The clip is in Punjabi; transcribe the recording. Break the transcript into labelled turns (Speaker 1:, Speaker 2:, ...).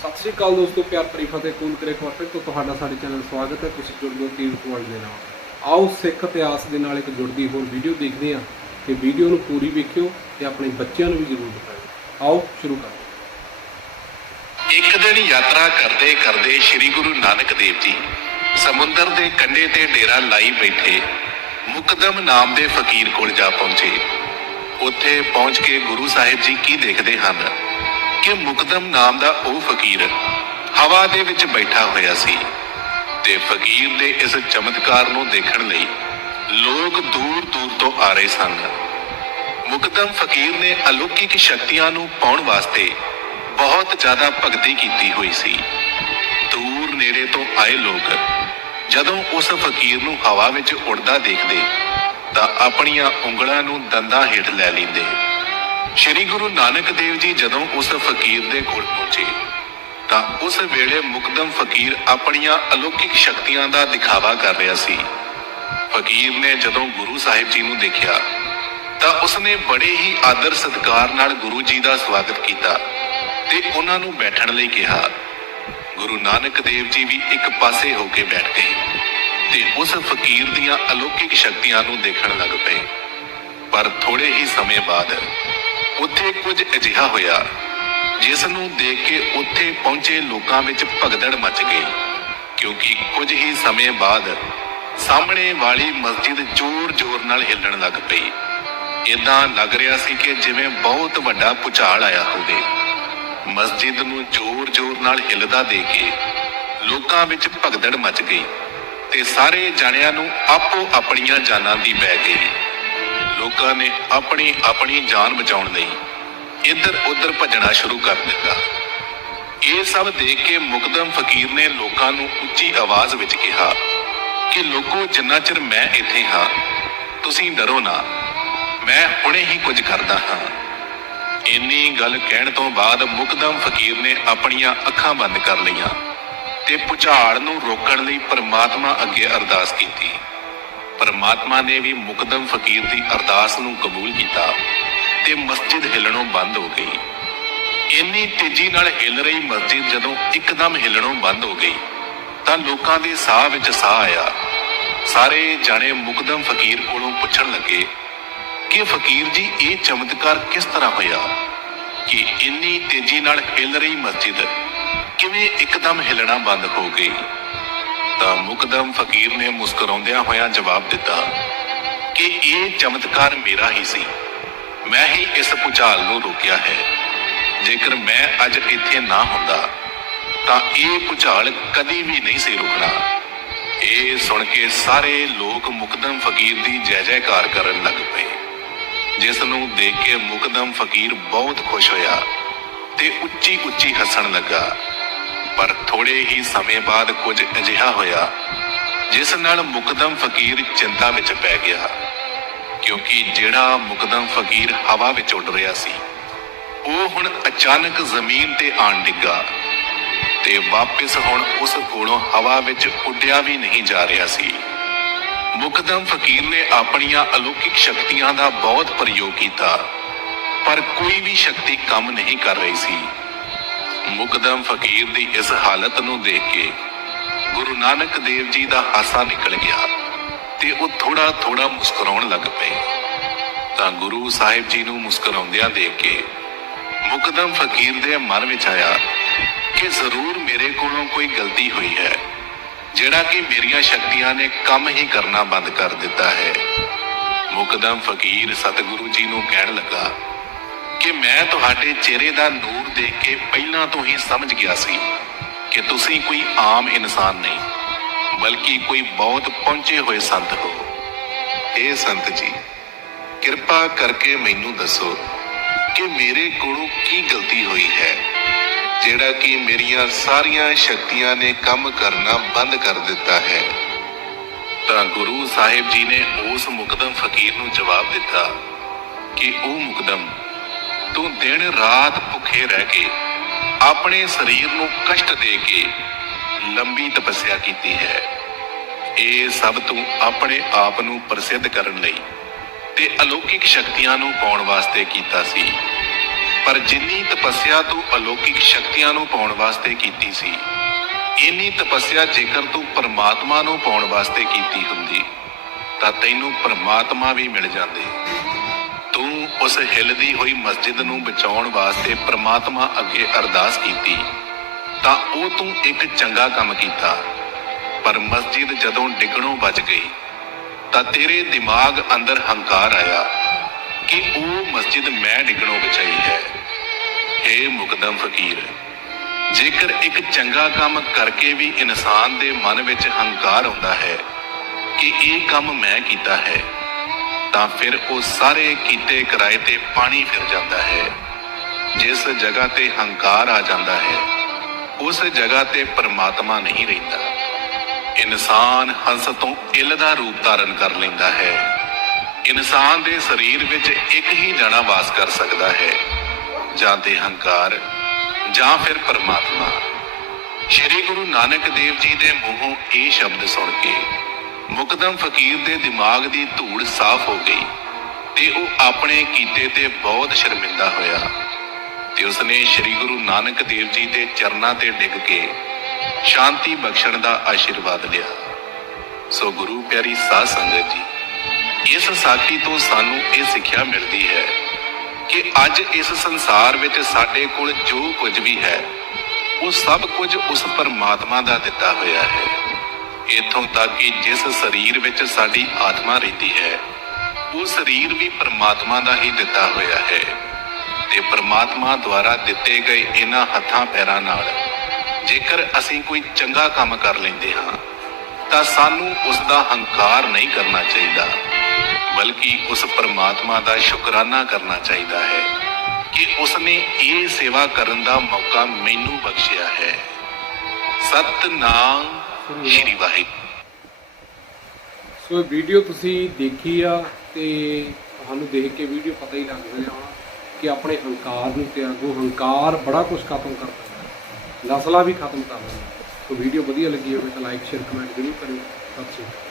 Speaker 1: ਸਤਿ ਸ਼੍ਰੀ ਅਕਾਲ ਦੋਸਤੋ, ਪਿਆਰ ਭਰੀ ਫਤਿਹ ਕੂਲ ਕਰੇ ਖਵਾਟੇ ਤੋਂ ਤੁਹਾਡਾ ਸਾਡੇ ਚੈਨਲ ਸਵਾਗਤ ਹੈ। ਤੁਸੀਂ ਜੁੜ ਗਏ ਤੀਰਥ ਵਰਲਡ ਦੇ ਨਾਲ। ਆਓ ਸਿੱਖ ਇਤਿਹਾਸ ਦੇ ਨਾਲ ਇੱਕ ਜੁੜਦੀ ਹੋਰ ਵੀਡੀਓ ਦੇਖਦੇ ਹਾਂ ਤੇ ਵੀਡੀਓ ਨੂੰ ਪੂਰੀ ਵੇਖਿਓ ਤੇ ਆਪਣੇ ਬੱਚਿਆਂ ਨੂੰ ਵੀ ਜ਼ਰੂਰ ਦਿਖਾਓ ਆਓ ਸ਼ੁਰੂ ਕਰਦੇ
Speaker 2: ਇੱਕ ਦਿਨ ਯਾਤਰਾ ਕਰਦੇ ਕਰਦੇ ਸ੍ਰੀ ਗੁਰੂ ਨਾਨਕ ਦੇਵ ਜੀ ਸਮੁੰਦਰ ਦੇ ਕੰਢੇ ਤੇ ਡੇਰਾ ਲਾਈ ਬੈਠੇ ਮੁਕਦਮ ਨਾਮ ਦੇ ਫਕੀਰ ਕੋਲ ਜਾ ਪਹੁੰਚੇ। ਉੱਥੇ ਪਹੁੰਚ ਕੇ ਗੁਰੂ ਸਾਹਿਬ ਜੀ ਕੀ ਦੇਖਦੇ ਹਨ? ਕਿ ਮੁਕਦਮ ਨਾਮ ਦਾ ਉਹ ਫਕੀਰ ਹਵਾ ਦੇ ਵਿੱਚ ਬੈਠਾ ਹੋਇਆ ਸੀ ਤੇ ਫਕੀਰ ਦੇ ਇਸ ਚਮਤਕਾਰ ਨੂੰ ਦੇਖਣ ਲਈ ਲੋਕ ਦੂਰ ਦੂਰ ਤੋਂ ਆ ਰਹੇ ਸਨ। ਮੁਕਦਮ ਫਕੀਰ ਨੇ ਅਲੌਕਿਕ ਸ਼ਕਤੀਆਂ ਨੂੰ ਪਾਉਣ ਵਾਸਤੇ ਬਹੁਤ ਜ਼ਿਆਦਾ ਭਗਤੀ ਕੀਤੀ ਹੋਈ ਸੀ। ਦੂਰ ਨੇੜੇ ਤੋਂ ਆਏ ਲੋਕ ਜਦੋਂ ਉਸ ਫਕੀਰ ਨੂੰ ਹਵਾ ਵਿੱਚ ਉੜਦਾ ਦੇਖਦੇ ਤਾਂ ਆਪਣੀਆਂ ਉਂਗਲਾਂ ਨੂੰ ਦੰਦਾਂ ਹੇਠ ਲੈ ਲੈਂਦੇ। ਸ੍ਰੀ ਗੁਰੂ ਨਾਨਕ ਦੇਵ ਜੀ ਜਦੋਂ ਉਸ ਫਕੀਰ ਦੇ ਕੋਲ ਪਹੁੰਚੇ, ਤਾਂ ਉਸ ਵੇਲੇ ਮੁਕਦਮ ਫਕੀਰ ਆਪਣੀਆਂ ਅਲੌਕਿਕ ਸ਼ਕਤੀਆਂ ਦਾ ਦਿਖਾਵਾ ਕਰ ਰਿਹਾ ਸੀ। ਫਕੀਰ ਨੇ ਜਦੋਂ ਗੁਰੂ ਸਾਹਿਬ ਜੀ ਨੂੰ ਦੇਖਿਆ, ਤਾਂ ਉਸਨੇ ਬੜੇ ਹੀ ਆਦਰ ਸਤਿਕਾਰ ਨਾਲ ਗੁਰੂ ਜੀ ਦਾ ਸਵਾਗਤ ਕੀਤਾ ਤੇ ਉਹਨਾਂ ਨੂੰ ਬੈਠਣ ਲਈ ਕਿਹਾ। ਗੁਰੂ ਨਾਨਕ ਦੇਵ ਜੀ ਵੀ ਇੱਕ ਪਾਸੇ ਹੋ ਕੇ ਬੈਠ ਗਏ ਤੇ ਉਸ ਫਕੀਰ ਦੀਆਂ ਅਲੌਕਿਕ ਸ਼ਕਤੀਆਂ ਨੂੰ ਦੇਖਣ ਲੱਗ ਪਏ। ਪਰ ਥੋੜੇ ਹੀ ਸਮੇਂ ਬਾਅਦ ਉੱਥੇ ਕੁਝ ਅਜਿਹਾ ਹੋਇਆ, ਜਿਸ ਨੂੰ ਦੇਖ ਕੇ ਉੱਥੇ ਪਹੁੰਚੇ ਲੋਕਾਂ ਵਿੱਚ ਭਗਦੜ ਮਚ ਗਈ, ਕਿਉਂਕਿ ਕੁਝ ਹੀ ਸਮੇਂ ਬਾਅਦ ਸਾਹਮਣੇ ਵਾਲੀ ਮਸਜਿਦ ਜ਼ੋਰ-ਜ਼ੋਰ ਨਾਲ ਹਿੱਲਣ ਲੱਗ ਪਈ। ਇਦਾਂ ਲੱਗ ਰਿਹਾ ਸੀ ਕਿ ਜਿਵੇਂ ਬਹੁਤ ਵੱਡਾ ਭੁਚਾਲ ਆਇਆ ਹੋਵੇ। ਮਸਜਿਦ ਨੂੰ ਜ਼ੋਰ-ਜ਼ੋਰ ਨਾਲ ਹਿੱਲਦਾ ਦੇ ਕੇ ਲੋਕਾਂ ਵਿੱਚ ਭਗਦੜ ਮਚ ਗਈ ਤੇ ਸਾਰੇ ਜਣਿਆਂ ਨੂੰ ਆਪੋ ਆਪਣੀਆਂ ਜਾਨਾਂ ਦੀ ਬਹਿ ਗਈ। ਲੋਕਾਂ ਨੇ ਆਪਣੀ ਆਪਣੀ ਜਾਨ ਬਚਾਉਣ ਲਈ ਇੱਧਰ ਉੱਧਰ ਭੱਜਣਾ ਸ਼ੁਰੂ ਕਰ ਦਿੱਤਾ। ਇਹ ਸਭ ਦੇਖ ਕੇ ਮੁਕਦਮ ਫਕੀਰ ਨੇ ਲੋਕਾਂ ਨੂੰ ਉੱਚੀ ਆਵਾਜ਼ ਵਿੱਚ ਕਿਹਾ ਕਿ ਲੋਕੋ, ਜਿੰਨਾ ਚਿਰ ਮੈਂ ਇੱਥੇ ਹਾਂ, ਤੁਸੀਂ ਡਰੋ ਨਾ। ਮੈਂ ਹੁਣੇ ਹੀ ਕੁਝ ਕਰਦਾ ਹਾਂ। ਇੰਨੀ ਗੱਲ ਕਹਿਣ ਤੋਂ ਬਾਅਦ ਮੁਕਦਮ ਫਕੀਰ ਨੇ ਆਪਣੀਆਂ ਅੱਖਾਂ ਬੰਦ ਕਰ ਲਈਆਂ ਤੇ ਭੁਚਾਲ ਨੂੰ ਰੋਕਣ ਲਈ ਪਰਮਾਤਮਾ ਅੱਗੇ ਅਰਦਾਸ ਕੀਤੀ। ਪਰਮਾਤਮਾ ਨੇ ਵੀ ਮੁਕਦਮ ਫਕੀਰ ਦੀ ਅਰਦਾਸ ਨੂੰ ਕਬੂਲ ਕੀਤਾ ਤੇ ਮਸਜਿਦ ਹਿੱਲਣੋਂ ਬੰਦ ਹੋ ਗਈ। ਇੰਨੀ ਤੇਜ਼ੀ ਨਾਲ ਹਿੱਲ ਰਹੀ ਮਸਜਿਦ ਜਦੋਂ ਇੱਕਦਮ ਹਿੱਲਣੋਂ ਬੰਦ ਹੋ ਗਈ, ਤਾਂ ਲੋਕਾਂ ਦੇ ਸਾਹ ਵਿੱਚ ਸਾਹ ਆਇਆ। ਸਾਰੇ ਜਾਣੇ ਮੁਕਦਮ ਫਕੀਰ ਕੋਲੋਂ ਪੁੱਛਣ ਲੱਗੇ ਕਿ ਫਕੀਰ ਜੀ, ਇਹ ਚਮਤਕਾਰ ਕਿਸ ਤਰ੍ਹਾਂ ਹੋਇਆ ਕਿ ਇੰਨੀ ਤੇਜ਼ੀ ਨਾਲ ਹਿਲ ਰਹੀ ਮਸਜਿਦ ਕਿਵੇਂ ਇੱਕਦਮ ਹਿਲਣਾ ਬੰਦ ਹੋ ਗਈ? ਤਾਂ ਮੁਕਦਮ ਫਕੀਰ ਨੇ ਮੁਸਕਰਾਉਂਦਿਆਂ ਹੋਇਆਂ ਜਵਾਬ ਦਿੱਤਾ ਕਿ ਇਹ ਚਮਤਕਾਰ ਮੇਰਾ ਹੀ ਸੀ। ਮੈਂ ਹੀ ਇਸ ਭੁਚਾਲ ਨੂੰ ਰੋਕਿਆ ਹੈ। ਜੇਕਰ ਮੈਂ ਅੱਜ ਇੱਥੇ ਨਾ ਹੁੰਦਾ, ਤਾਂ ਇਹ ਭੁਚਾਲ ਕਦੀ ਵੀ ਨਹੀਂ ਸੀ ਰੁਕਣਾ। ਇਹ ਸੁਣ ਕੇ ਸਾਰੇ ਲੋਕ ਮੁਕਦਮ ਫਕੀਰ ਦੀ ਜੈ ਜੈਕਾਰ ਕਰਨ ਲੱਗ ਪਏ। ਜਿਸ ਨੂੰ ਦੇਖ ਕੇ ਮੁਕਦਮ ਫਕੀਰ ਬਹੁਤ ਖੁਸ਼ ਹੋਇਆ ਤੇ ਉੱਚੀ ਉੱਚੀ ਹੱਸਣ ਲੱਗਾ। ਪਰ ਥੋੜੇ ਹੀ ਸਮੇਂ ਬਾਅਦ ਕੁਝ ਅਜਿਹਾ ਹੋਇਆ, ਜਿਸ ਨਾਲ ਮੁਕਦਮ ਫਕੀਰ ਚਿੰਤਾ ਵਿੱਚ ਪੈ ਗਿਆ। ਕਿਉਂਕਿ ਜਿਹੜਾ ਮੁਕਦਮ ਫਕੀਰ ਹਵਾ ਵਿੱਚ ਉੱਡ ਰਿਹਾ ਸੀ, ਉਹ ਹੁਣ ਅਚਾਨਕ ਜ਼ਮੀਨ ਤੇ ਆਣ ਡਿੱਗਾ ਤੇ ਵਾਪਸ ਹੁਣ ਉਸ ਕੋਲੋਂ ਹਵਾ ਵਿੱਚ ਉੱਡਿਆ ਵੀ ਨਹੀਂ ਜਾ ਰਿਹਾ ਸੀ। ਮੁਕਦਮ ਫਕੀਰ ਨੇ ਆਪਣੀਆਂ ਅਲੌਕਿਕ ਸ਼ਕਤੀਆਂ ਦਾ ਬਹੁਤ ਪ੍ਰਯੋਗ ਕੀਤਾ, ਪਰ ਕੋਈ ਵੀ ਸ਼ਕਤੀ ਕੰਮ ਨਹੀਂ ਕਰ ਰਹੀ ਸੀ। ਮੁਕਦਮ ਫਕੀਰ ਦੀ ਇਸ ਹਾਲਤ ਨੂੰ ਦੇਖ ਕੇ ਗੁਰੂ ਨਾਨਕ ਦੇਵ ਜੀ ਦਾ ਹਾਸਾ ਨਿਕਲ ਗਿਆ ਤੇ ਉਹ ਥੋੜਾ ਥੋੜਾ ਮੁਸਕਰਾਉਣ ਲੱਗ ਪਏ। ਤਾਂ ਗੁਰੂ ਸਾਹਿਬ ਜੀ ਨੂੰ ਮੁਸਕਰਾਉਂਦਿਆਂ ਦੇਖ ਕੇ ਮੁਕਦਮ ਫਕੀਰ ਦੇ ਮਨ ਵਿੱਚ ਆਇਆ ਕਿ ਜ਼ਰੂਰ ਮੇਰੇ ਕੋਲੋਂ ਕੋਈ ਗਲਤੀ ਹੋਈ ਹੈ, ਜਿਹੜਾ ਕਿ ਮੇਰੀਆਂ ਸ਼ਕਤੀਆਂ ਨੇ ਕੰਮ ਹੀ ਕਰਨਾ ਬੰਦ ਕਰ ਦਿੱਤਾ ਹੈ। ਮੁਕਦਮ ਫਕੀਰ ਸਤਿਗੁਰੂ ਜੀ ਨੂੰ ਕਹਿਣ ਲੱਗਾ ਕਿ ਮੈਂ ਤੁਹਾਡੇ ਚਿਹਰੇ ਦਾ ਨੂਰ ਦੇਖ ਕੇ ਪਹਿਲਾਂ ਤੋਂ ਹੀ ਸਮਝ ਗਿਆ ਸੀ ਕਿ ਤੁਸੀਂ ਕੋਈ ਆਮ ਇਨਸਾਨ ਨਹੀਂ, ਬਲਕਿ ਕੋਈ ਬਹੁਤ ਪਹੁੰਚੇ ਹੋਏ ਸੰਤ ਹੋ। ਇਹ ਸੰਤ ਜੀ, ਕਿਰਪਾ ਕਰਕੇ ਮੈਨੂੰ ਦੱਸੋ ਕਿ ਮੇਰੇ ਕੋਲੋਂ ਕੀ ਗਲਤੀ ਹੋਈ ਹੈ, ਜਿਹੜਾ ਕਿ ਮੇਰੀਆਂ ਸਾਰੀਆਂ ਸ਼ਕਤੀਆਂ ਨੇ ਕੰਮ ਕਰਨਾ ਬੰਦ ਕਰ ਦਿੱਤਾ ਹੈ। ਤਾਂ ਗੁਰੂ ਸਾਹਿਬ ਜੀ ਨੇ ਉਸ ਮੁਕਦਮ ਫਕੀਰ ਨੂੰ ਜਵਾਬ ਦਿੱਤਾ ਕਿ ਉਹ ਮੁਕਦਮ ਤੂੰ ਦਿਨ ਰਾਤ ਭੁੱਖੇ ਰਹਿ ਕੇ, ਆਪਣੇ ਸਰੀਰ ਨੂੰ ਕਸ਼ਟ ਦੇ ਕੇ ਲੰਬੀ ਤਪੱਸਿਆ ਕੀਤੀ ਹੈ। ਇਹ ਸਭ ਤੂੰ ਆਪਣੇ ਆਪ ਨੂੰ ਪ੍ਰਸਿੱਧ ਕਰਨ ਲਈ ਤੇ ਅਲੌਕਿਕ ਸ਼ਕਤੀਆਂ ਨੂੰ ਪਾਉਣ ਵਾਸਤੇ ਕੀਤਾ ਸੀ। ਪਰ ਜਿੰਨੀ ਤਪੱਸਿਆ ਤੂੰ ਅਲੌਕਿਕ ਸ਼ਕਤੀਆਂ ਨੂੰ ਪਾਉਣ ਵਾਸਤੇ ਕੀਤੀ ਸੀ, ਇੰਨੀ ਤਪੱਸਿਆ ਜੇਕਰ ਤੂੰ ਪਰਮਾਤਮਾ ਨੂੰ ਪਾਉਣ ਵਾਸਤੇ ਕੀਤੀ ਹੁੰਦੀ, ਤਾਂ ਤੈਨੂੰ ਪਰਮਾਤਮਾ ਵੀ ਮਿਲ ਜਾਂਦੇ। ਉਸ ਹਿੱਲਦੀ ਹੋਈ ਮਸਜਿਦ ਨੂੰ ਬਚਾਉਣ ਵਾਸਤੇ ਪ੍ਰਮਾਤਮਾ ਅੱਗੇ ਅਰਦਾਸ ਕੀਤੀ, ਤਾਂ ਉਹ ਤੂੰ ਇੱਕ ਚੰਗਾ ਕੰਮ ਕੀਤਾ। ਪਰ ਮਸਜਿਦ ਜਦੋਂ ਡਿੱਗਣੋਂ ਬਚ ਗਈ, ਤਾਂ ਤੇਰੇ ਦਿਮਾਗ ਅੰਦਰ ਹੰਕਾਰ ਆਇਆ ਕਿ ਉਹ ਮਸਜਿਦ ਮੈਂ ਡਿੱਗਣੋਂ ਬਚਾਈ ਹੈ। ਏ ਮੁਕਦਮ ਫਕੀਰ, ਜੇਕਰ ਇੱਕ ਚੰਗਾ ਕੰਮ ਕਰਕੇ ਵੀ ਇਨਸਾਨ ਦੇ ਮਨ ਵਿੱਚ ਹੰਕਾਰ ਆਉਂਦਾ ਹੈ ਕਿ ਇਹ ਕੰਮ ਮੈਂ ਕੀਤਾ ਹੈ ਤਾਂ ਫਿਰ ਉਹ ਸਾਰੇ ਕੀਤੇ ਕਿਰਾਏ ਤੇ ਪਾਣੀ ਫਿਰ ਜਾਂਦਾ ਹੈ। ਜਿਸ ਜਗ੍ਹਾ ਤੇ ਹੰਕਾਰ ਆ ਜਾਂਦਾ ਹੈ, ਉਸ ਜਗ੍ਹਾ ਤੇ ਪਰਮਾਤਮਾ ਨਹੀਂ ਰਹਿੰਦਾ। ਇਨਸਾਨ ਹੰਸ ਤੋਂ ਇੱਲ ਦਾ ਰੂਪ ਧਾਰਨ ਕਰ ਲੈਂਦਾ ਹੈ। ਇਨਸਾਨ ਦੇ ਸਰੀਰ ਵਿੱਚ ਇੱਕ ਹੀ ਜਣਾ ਵਾਸ ਕਰ ਸਕਦਾ ਹੈ, ਜਾਂ ਤੇ ਹੰਕਾਰ, ਜਾਂ ਫਿਰ ਪਰਮਾਤਮਾ। ਸ਼੍ਰੀ ਗੁਰੂ ਨਾਨਕ ਦੇਵ ਜੀ ਦੇ ਮੂੰਹੋਂ ਇਹ ਸ਼ਬਦ ਸੁਣ ਕੇ ਮੁਕਦਮ ਫਕੀਰ ਦੇ ਦਿਮਾਗ ਦੀ ਧੂੜ ਸਾਫ਼ ਹੋ ਗਈ ਤੇ ਉਹ ਆਪਣੇ ਕੀਤੇ ਤੇ ਬਹੁਤ ਸ਼ਰਮਿੰਦਾ ਹੋਇਆ। ਤੇ ਉਸਨੇ ਸ਼੍ਰੀ ਗੁਰੂ ਨਾਨਕ ਦੇਵ ਜੀ ਦੇ ਚਰਨਾਂ ਤੇ ਡਿੱਗ ਕੇ ਸ਼ਾਂਤੀ ਬਖਸ਼ਣ ਦਾ ਆਸ਼ੀਰਵਾਦ ਲਿਆ। ਸੋ ਗੁਰੂ ਪਿਆਰੀ ਸਾਧ ਸੰਗਤ ਜੀ, ਇਸ ਸਾਖੀ ਤੋਂ ਸਾਨੂੰ ਇਹ ਸਿੱਖਿਆ ਮਿਲਦੀ ਹੈ ਕਿ ਅੱਜ ਇਸ ਸੰਸਾਰ ਵਿੱਚ ਸਾਡੇ ਕੋਲ ਜੋ ਕੁਝ ਵੀ ਹੈ, ਉਹ ਸਭ ਕੁਝ ਉਸ ਪਰਮਾਤਮਾ ਦਾ ਦਿੱਤਾ ਹੋਇਆ ਹੈ। ਇਥੋਂ ਤੱਕ ਕਿ ਜਿਸ ਸਰੀਰ ਵਿੱਚ ਸਾਡੀ ਆਤਮਾ ਰਹਿੰਦੀ ਹੈ, ਉਹ ਸਰੀਰ ਵੀ ਪਰਮਾਤਮਾ ਦਾ ਹੀ ਦਿੱਤਾ ਹੋਇਆ ਹੈ ਤੇ ਪਰਮਾਤਮਾ ਦੁਆਰਾ ਦਿੱਤੇ ਗਏ ਇਹਨਾਂ ਹੱਥਾਂ ਪੈਰਾਂ ਨਾਲ ਜੇਕਰ ਅਸੀਂ ਕੋਈ ਚੰਗਾ ਕੰਮ ਕਰ ਲੈਂਦੇ ਹਾਂ, ਤਾਂ ਸਾਨੂੰ ਉਸ ਦਾ ਹੰਕਾਰ ਨਹੀਂ ਕਰਨਾ ਚਾਹੀਦਾ, ਬਲਕਿ ਉਸ ਪਰਮਾਤਮਾ ਦਾ ਸ਼ੁਕਰਾਨਾ ਕਰਨਾ ਚਾਹੀਦਾ ਹੈ ਕਿ ਉਸਨੇ ਇਹ ਸੇਵਾ ਕਰਨ ਦਾ ਮੌਕਾ ਮੈਨੂੰ ਬਖਸ਼ਿਆ ਹੈ। ਸਤਨਾਮ ਸ਼੍ਰੀ ਵਾਹਿਗੁਰੂ।
Speaker 1: ਸੋ ਇਹ ਵੀਡੀਓ ਤੁਸੀਂ ਦੇਖੀ ਆ ਤੇ ਤੁਹਾਨੂੰ ਦੇਖ ਕੇ ਵੀਡੀਓ ਪਤਾ ਹੀ ਲੱਗ ਰਿਹਾ ਹੋਣਾ ਕਿ ਆਪਣੇ ਹੰਕਾਰ ਨੂੰ ਤਿਆਗੋ ਹੰਕਾਰ ਬੜਾ ਕੁਝ ਖਤਮ ਕਰ ਦਿੰਦਾ ਨਸਲਾਂ ਵੀ ਖਤਮ ਕਰ ਦਿੰਦਾ ਸੋ ਵੀਡੀਓ ਵਧੀਆ ਲੱਗੀ ਹੋਵੇ ਤਾਂ ਲਾਈਕ ਸ਼ੇਅਰ ਕਮੈਂਟ ਜ਼ਰੂਰ ਕਰਿਓ। ਸਤਿ ਸ਼੍ਰੀ ਅਕਾਲ।